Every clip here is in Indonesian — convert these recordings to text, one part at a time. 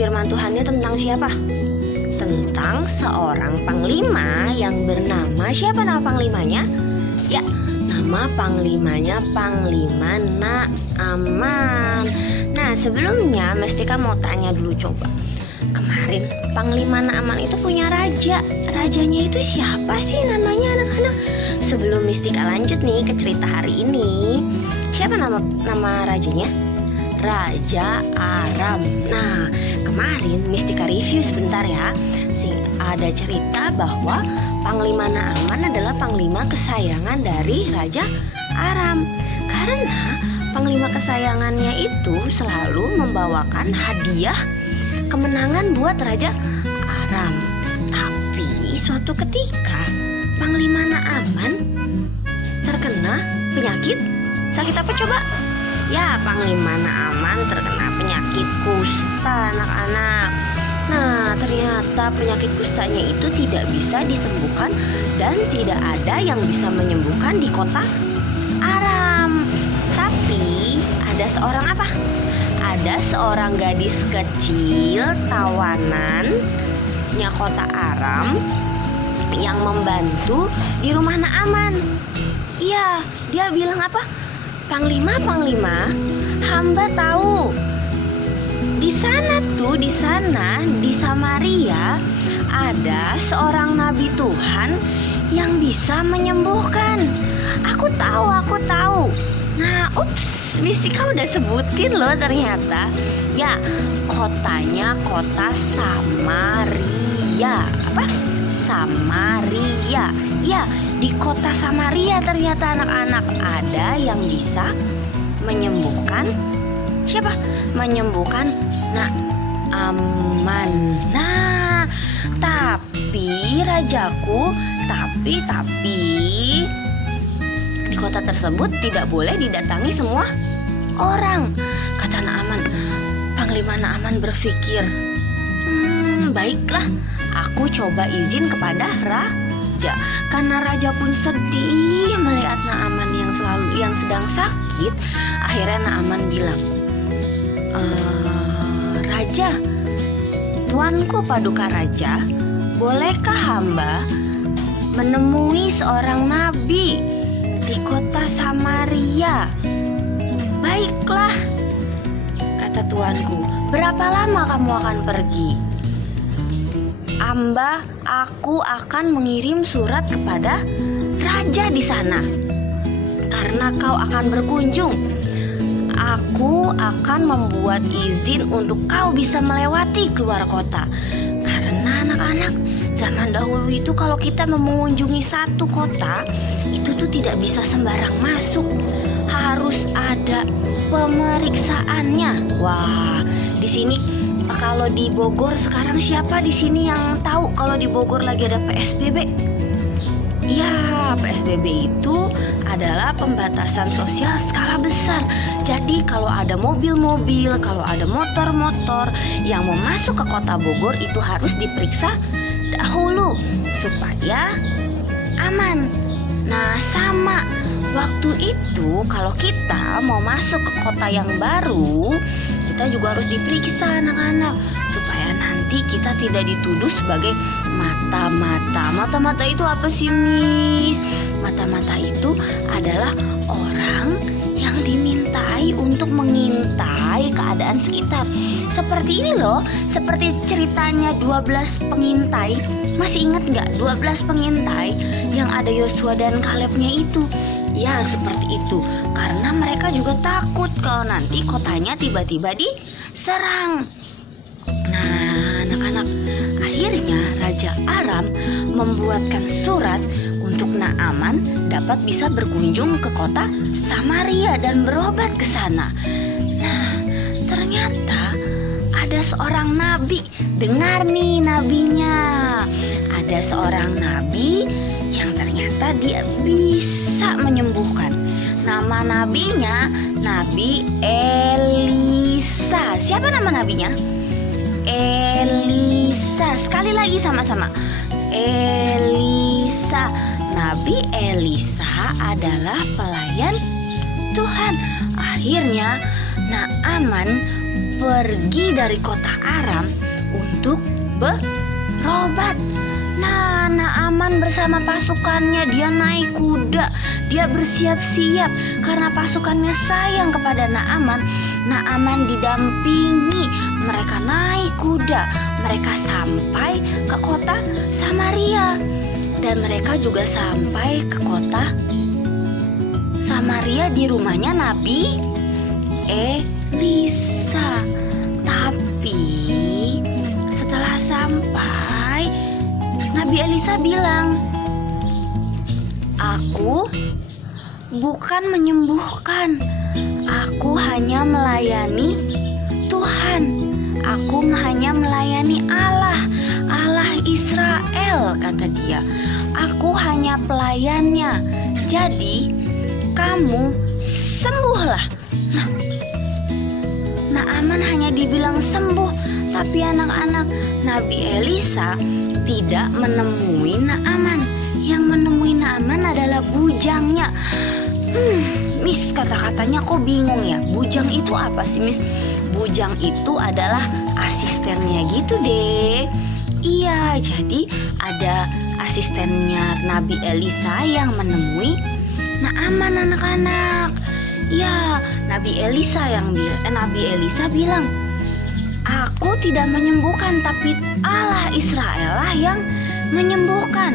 firman Tuhannya tentang siapa? Tentang seorang panglima yang bernama, siapa nama panglimanya? Ya, nama panglimanya Panglima Naaman. Nah, sebelumnya Mestika mau tanya dulu coba. Kemarin Panglima Naaman itu punya raja. Rajanya itu siapa sih namanya anak-anak? Sebelum Mestika lanjut nih ke cerita hari ini, siapa nama rajanya? Raja Aram. Nah, kemarin Mestika review sebentar ya. Ada cerita bahwa Panglima Naaman adalah panglima kesayangan dari Raja Aram. Karena panglima kesayangannya itu selalu membawakan hadiah kemenangan buat Raja Aram. Tapi suatu ketika Panglima Naaman terkena penyakit. Sakit apa coba? Ya, Panglima Naaman terkena penyakit kusta anak-anak. Nah, ternyata penyakit kustanya itu tidak bisa disembuhkan dan tidak ada yang bisa menyembuhkan di kota Aram. Tapi ada seorang apa? Ada seorang gadis kecil tawanannya kota Aram yang membantu di rumah Naaman. Iya, dia bilang apa? Panglima, hamba tahu. Di sana di Samaria ada seorang nabi Tuhan yang bisa menyembuhkan. Aku tahu. Nah, Mestika udah sebutin loh ternyata. Ya, kotanya kota Samaria. Apa? Samaria. Ya, di kota Samaria ternyata anak-anak ada yang bisa menyembuhkan. Siapa? Menyembuhkan Naaman. Nah, tapi rajaku, tapi di kota tersebut tidak boleh didatangi semua orang, kata Naaman. Panglima Naaman berpikir, baiklah, aku coba izin kepada raja. Karena raja pun sedih melihat Naaman yang sedang sakit. Akhirnya Naaman bilang, Raja, tuanku Paduka Raja, bolehkah hamba menemui seorang nabi di kota Samaria? Baiklah, kata tuanku. Berapa lama kamu akan pergi? Aku akan mengirim surat kepada raja di sana. Karena kau akan berkunjung, aku akan membuat izin untuk kau bisa melewati keluar kota. Karena anak-anak, zaman dahulu itu kalau kita mengunjungi satu kota, itu tuh tidak bisa sembarang masuk. Harus ada pemeriksaannya. Wah, di sini kalau di Bogor sekarang siapa di sini yang tahu kalau di Bogor lagi ada PSBB? Ya, PSBB itu adalah pembatasan sosial skala besar. Jadi kalau ada mobil-mobil, kalau ada motor-motor yang mau masuk ke kota Bogor itu harus diperiksa dahulu supaya aman. Nah, sama waktu itu kalau kita mau masuk ke kota yang baru, kita juga harus diperiksa anak-anak supaya nanti kita tidak dituduh sebagai mata-mata. Mata-mata itu apa sih, Miss? Mata-mata itu adalah orang yang dimintai untuk mengintai keadaan sekitar. Seperti ini loh, seperti ceritanya 12 pengintai. Masih ingat nggak 12 pengintai yang ada Yosua dan Kalebnya itu? Ya, seperti itu. Karena mereka juga takut kalau nanti kotanya tiba-tiba diserang. Nah, anak-anak, akhirnya Raja Aram membuatkan surat untuk Naaman dapat bisa berkunjung ke kota Samaria dan berobat ke sana. Nah, ternyata ada seorang nabi. Dengar nih nabinya. Ada seorang nabi yang ternyata dia bisa menyembuhkan. Nama nabinya Nabi Elisa. Siapa nama nabinya? Elisa. Sekali lagi sama-sama. Elisa. Nabi Elisa adalah pelayan Tuhan. Akhirnya Naaman pergi dari kota Aram untuk berobat. Nah, Naaman bersama pasukannya, dia naik kuda, dia bersiap-siap karena pasukannya sayang kepada Naaman. Naaman didampingi, mereka naik kuda, mereka sampai ke kota Samaria. Dan mereka juga sampai ke kota Samaria di rumahnya Nabi Elisa. Tapi setelah sampai, Nabi Elisa bilang, "Aku bukan menyembuhkan, aku hanya melayani Tuhan. Aku hanya melayani Allah, Allah Israel," kata dia. "Aku hanya pelayannya. Jadi kamu sembuhlah." Naaman hanya dibilang sembuh, tapi anak-anak, Nabi Elisa tidak menemui Naaman. Yang menemui Naaman adalah bujangnya. Miss, kata-katanya kok bingung ya? Bujang itu apa sih, Miss? Bujang itu adalah asistennya gitu deh. Iya, jadi ada asistennya Nabi Elisa yang menemui Naaman, anak-anak. Ya, Nabi Elisa bilang, "Aku tidak menyembuhkan, tapi Allah Israel lah yang menyembuhkan.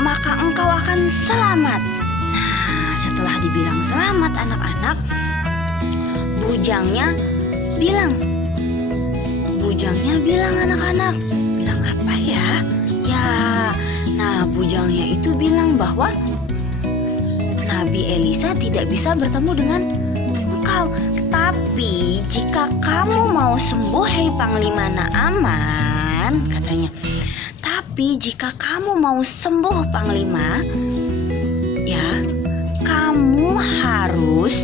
Maka engkau akan selamat." Nah, setelah dibilang selamat, anak-anak, bujangnya bilang anak-anak, bilang apa ya? Nah, bujangnya itu bilang bahwa Nabi Elisa tidak bisa bertemu dengan engkau. "Tapi jika kamu mau sembuh, hei Panglima Naaman," katanya. "Tapi jika kamu mau sembuh, Panglima, ya, kamu harus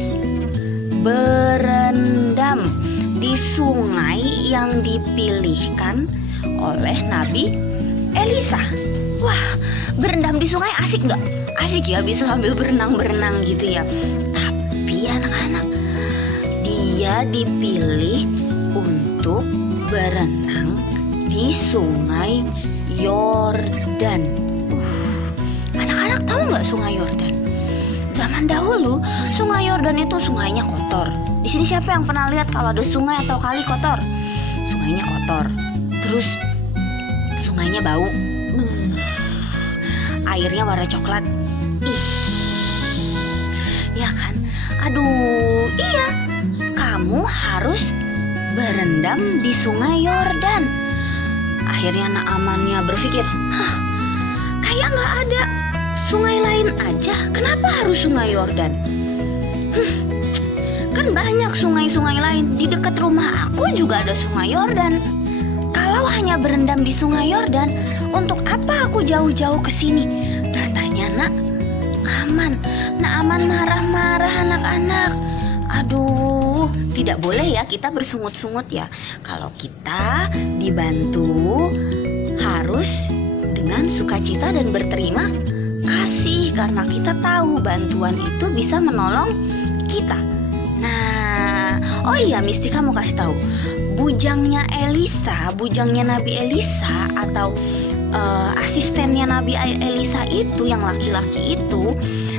berendam di sungai yang dipilihkan oleh Nabi Elisa." Wah, berendam di sungai asik nggak? Asik ya, bisa sambil berenang-berenang gitu ya. Tapi anak-anak, dia dipilih untuk berenang di sungai Yordan. Anak-anak tahu nggak sungai Yordan? Zaman dahulu sungai Yordan itu sungainya kotor. Di sini siapa yang pernah lihat kalau ada sungai atau kali kotor? Sungainya kotor, terus sungainya bau, airnya warna coklat. Ya kan? Aduh, iya. Kamu harus berendam di sungai Yordan. Akhirnya Naamannya berpikir, kayak nggak ada sungai lain aja. Kenapa harus sungai Yordan? Kan banyak sungai-sungai lain. Di dekat rumah aku juga ada sungai Yordan. Kalau hanya berendam di sungai Yordan, untuk apa aku jauh-jauh ke sini? Katanya Naaman marah-marah, anak-anak. Aduh, tidak boleh ya kita bersungut-sungut ya. Kalau kita dibantu, harus dengan sukacita dan berterima kasih, karena kita tahu bantuan itu bisa menolong kita. Nah, oh iya, Mistika mau kasih tahu, bujangnya Nabi Elisa atau asistennya Nabi Elisa itu, yang laki-laki itu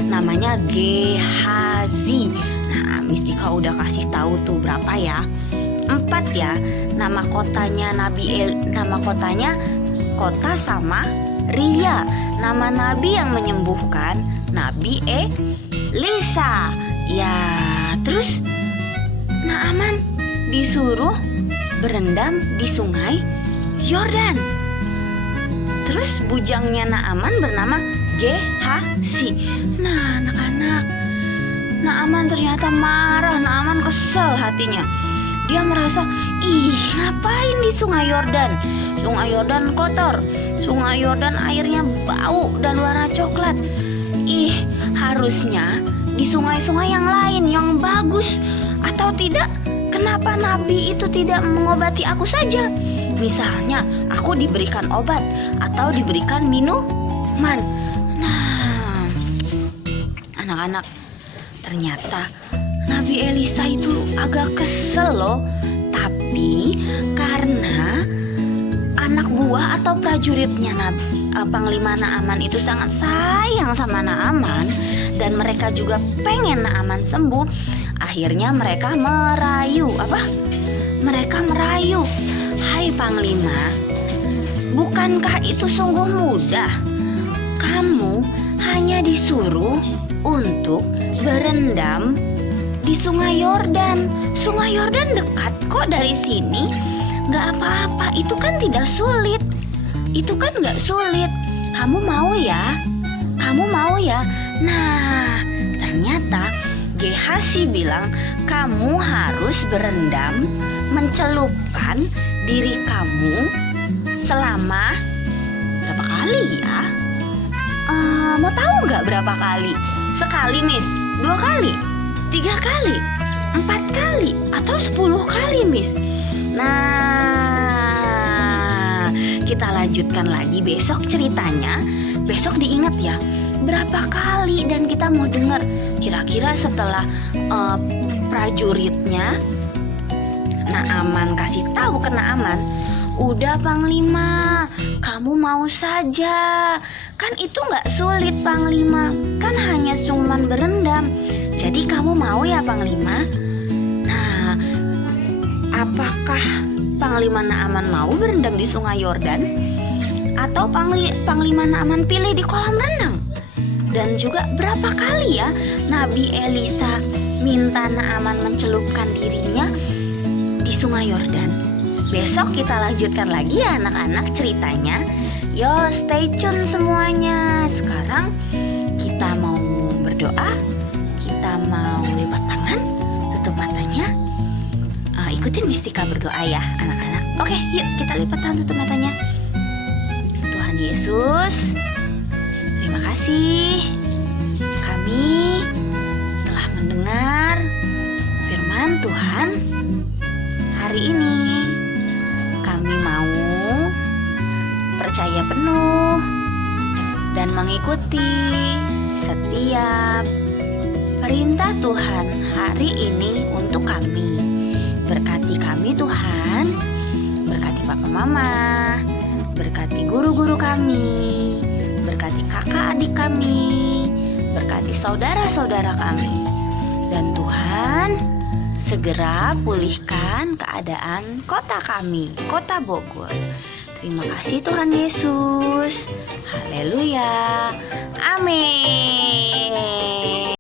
namanya Gehazi. Nah, Mistika udah kasih tahu tuh berapa ya? 4 ya. Nama kotanya kota Samaria. Nama nabi yang menyembuhkan Nabi Elisa. Ya, terus Naaman disuruh berendam di sungai Yordan. Terus bujangnya Naaman bernama Gehazi. Nah, anak-anak, Naaman ternyata marah. Naaman kesel hatinya. Dia merasa, ngapain di sungai Yordan? Sungai Yordan kotor. Sungai Yordan airnya bau dan warna coklat. Harusnya di sungai-sungai yang lain yang bagus. Atau tidak, kenapa nabi itu tidak mengobati aku saja? Misalnya, aku diberikan obat atau diberikan minuman. Nah, anak-anak, ternyata Nabi Elisa itu agak kesel loh. Tapi karena anak buah atau prajuritnya Panglima Naaman itu sangat sayang sama Naaman, dan mereka juga pengen Naaman sembuh, akhirnya mereka merayu. Mereka merayu, "Hai Panglima, bukankah itu sungguh mudah? Kamu hanya disuruh untuk berendam di Sungai Yordan. Sungai Yordan dekat kok dari sini. Gak apa-apa, itu kan tidak sulit. Itu kan gak sulit. Kamu mau ya? Kamu mau ya?" Nah, ternyata Gehazi bilang, "Kamu harus berendam, mencelupkan diri kamu selama berapa kali ya? Mau tahu nggak berapa kali? Sekali, Miss? 2 kali? 3 kali? 4 kali? Atau 10 kali, Miss?" Nah, kita lanjutkan lagi besok ceritanya. Besok diingat ya, berapa kali, dan kita mau dengar kira-kira setelah prajuritnya Naaman kasih tahu ke Naaman, "Udah Panglima, kamu mau saja. Kan itu gak sulit Panglima, kan hanya cuman berendam. Jadi kamu mau ya Panglima?" Nah, apakah Panglima Naaman mau berendam di Sungai Yordan? Atau Panglima Naaman pilih di kolam renang? Dan juga berapa kali ya Nabi Elisa minta Naaman mencelupkan dirinya di Sungai Yordan? Besok kita lanjutkan lagi ya anak-anak ceritanya. Yo, stay tune semuanya. Sekarang kita mau berdoa. Kita mau lipat tangan, tutup matanya. Ikutin Mistika berdoa ya anak-anak. Oke, yuk kita lipat tangan, tutup matanya. Tuhan Yesus, terima kasih. Kami telah mendengar firman Tuhan hari ini. Kami mau percaya penuh dan mengikuti setiap perintah Tuhan hari ini untuk kami. Berkati kami Tuhan, berkati Papa Mama, berkati guru-guru kami, berkati kakak adik kami, berkati saudara-saudara kami. Dan Tuhan, segera pulihkan keadaan kota kami, kota Bogor. Terima kasih Tuhan Yesus. Haleluya. Amin.